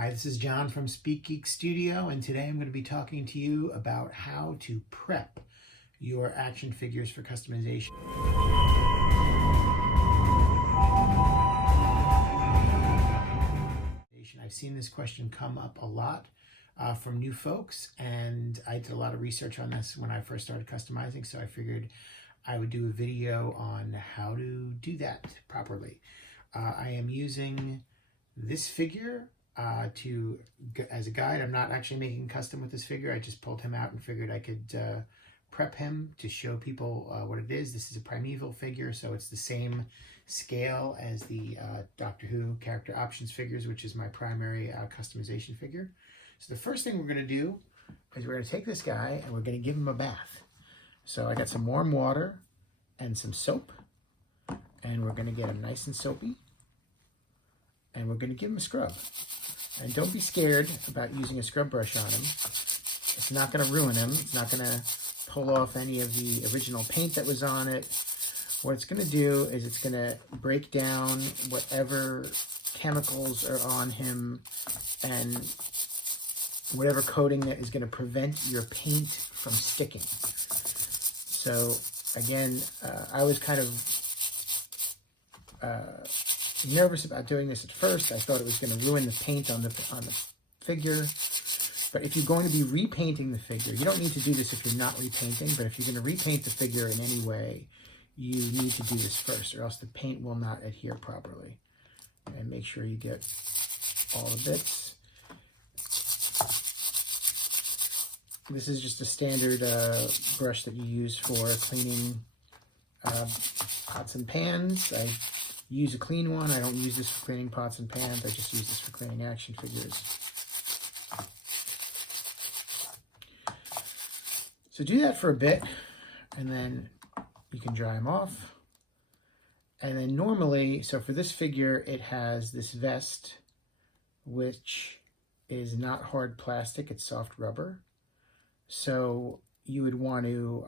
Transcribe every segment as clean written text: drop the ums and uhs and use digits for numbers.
Hi, this is John from Speak Geek Studio, and today I'm going to be talking to you about how to prep your action figures for customization. I've seen this question come up a lot from new folks, and I did a lot of research on this when I first started customizing, so I figured I would do a video on how to do that properly. I am using this figure as a guide. I'm not actually making custom with this figure. I just pulled him out and figured I could prep him to show people what it is. This is a primeval figure, so it's the same scale as the Doctor Who character options figures, which is my primary customization figure. So the first thing we're going to do is we're going to take this guy and we're going to give him a bath. So I got some warm water and some soap, and we're going to get him nice and soapy, and we're going to give him a scrub. And don't be scared about using a scrub brush on him. It's not going to ruin him. It's not going to pull off any of the original paint that was on it. What it's going to do is it's going to break down whatever chemicals are on him and whatever coating that is going to prevent your paint from sticking. So again, I was kind of nervous about doing this at first. I thought it was going to ruin the paint on the figure. But if you're going to be repainting the figure, you don't need to do this if you're not repainting, but if you're going to repaint the figure in any way, you need to do this first, or else the paint will not adhere properly. And make sure you get all the bits. This is just a standard brush that you use for cleaning pots and pans. I use a clean one. I don't use this for cleaning pots and pans. I just use this for cleaning action figures. So do that for a bit, and then you can dry them off. And then normally, so for this figure, it has this vest, which is not hard plastic, it's soft rubber. So you would want to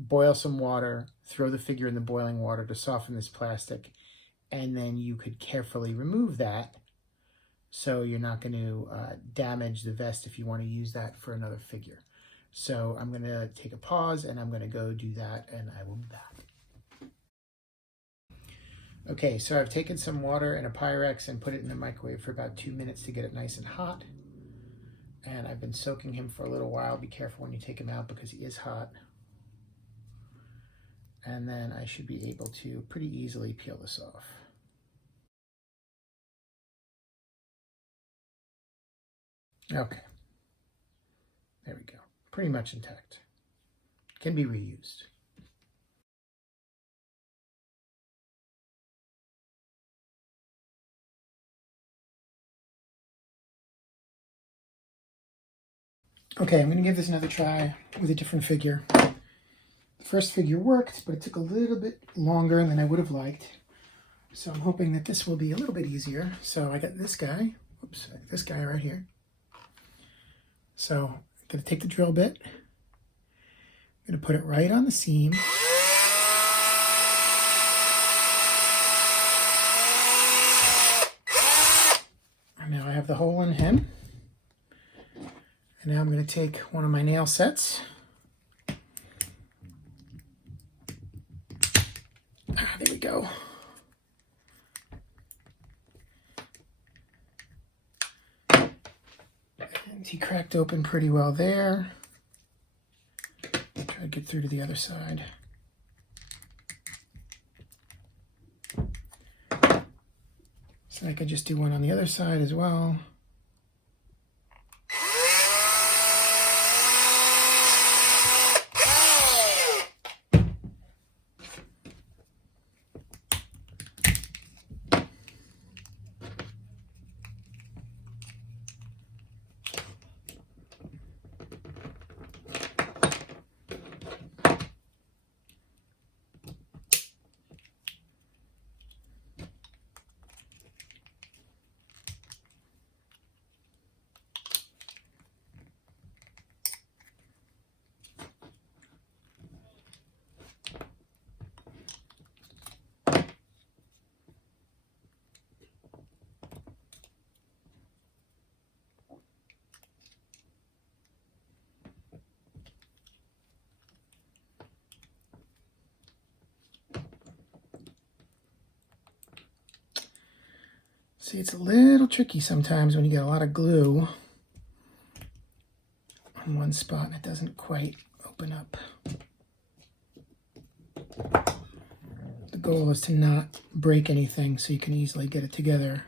boil some water, throw the figure in the boiling water to soften this plastic, and then you could carefully remove that so you're not going to damage the vest if you want to use that for another figure. So I'm going to take a pause and I'm going to go do that, and I will be back. Okay, so I've taken some water in a Pyrex and put it in the microwave for about 2 minutes to get it nice and hot. And I've been soaking him for a little while. Be careful when you take him out because he is hot. And then I should be able to pretty easily peel this off. Okay. There we go. Pretty much intact. Can be reused. Okay, I'm going to give this another try with a different figure. The first figure worked, but it took a little bit longer than I would have liked. So I'm hoping that this will be a little bit easier. So I got this guy. Oops, this guy right here. So I'm going to take the drill bit. I'm going to put it right on the seam. And now I have the hole in him. And now I'm going to take one of my nail sets. There we go. And he cracked open pretty well there. Try to get through to the other side. So I could just do one on the other side as well. See, it's a little tricky sometimes when you get a lot of glue on one spot and it doesn't quite open up. The goal is to not break anything so you can easily get it together.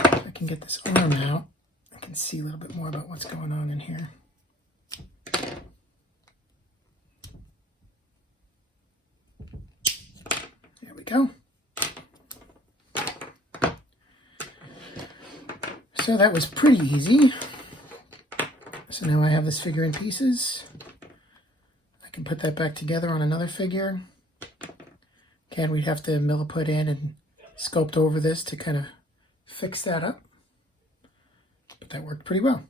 If I can get this arm out, I can see a little bit more about what's going on in here. There we go. So that was pretty easy. So now I have this figure in pieces. I can put that back together on another figure. Again, we'd have to milliput in and sculpt over this to kind of fix that up. But that worked pretty well.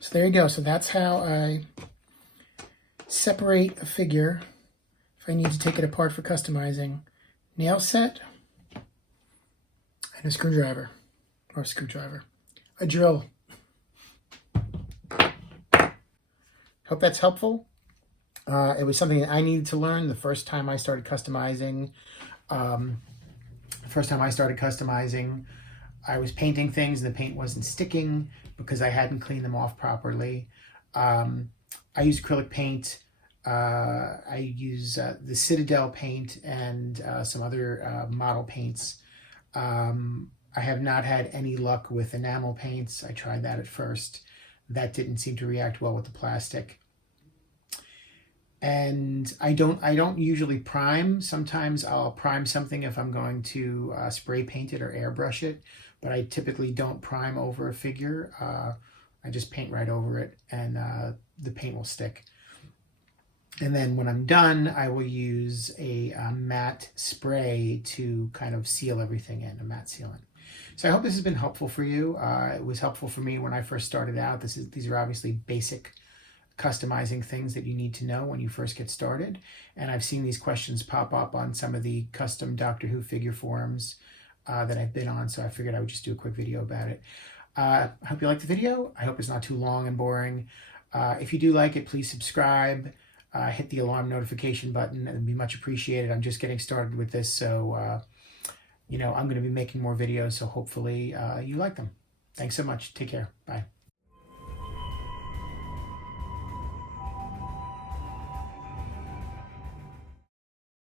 So there you go. So that's how I separate a figure if I need to take it apart for customizing. Nail set and a screwdriver. Or a screwdriver. A drill. Hope that's helpful. It was something that I needed to learn the first time I started customizing. I was painting things and the paint wasn't sticking because I hadn't cleaned them off properly. I use acrylic paint. I use the Citadel paint and some other model paints. I have not had any luck with enamel paints. I tried that at first. That didn't seem to react well with the plastic. And I don't usually prime. Sometimes I'll prime something if I'm going to spray paint it or airbrush it, but I typically don't prime over a figure. I just paint right over it and the paint will stick. And then when I'm done, I will use a matte spray to kind of seal everything in, a matte sealant. So I hope this has been helpful for you. It was helpful for me when I first started out. These are obviously basic customizing things that you need to know when you first get started. And I've seen these questions pop up on some of the custom Doctor Who figure forums that I've been on. So I figured I would just do a quick video about it. I hope you liked the video. I hope it's not too long and boring. If you do like it, please subscribe. Hit the alarm notification button. It would be much appreciated. I'm just getting started with this, so I'm going to be making more videos, so hopefully you like them. Thanks so much. Take care. Bye.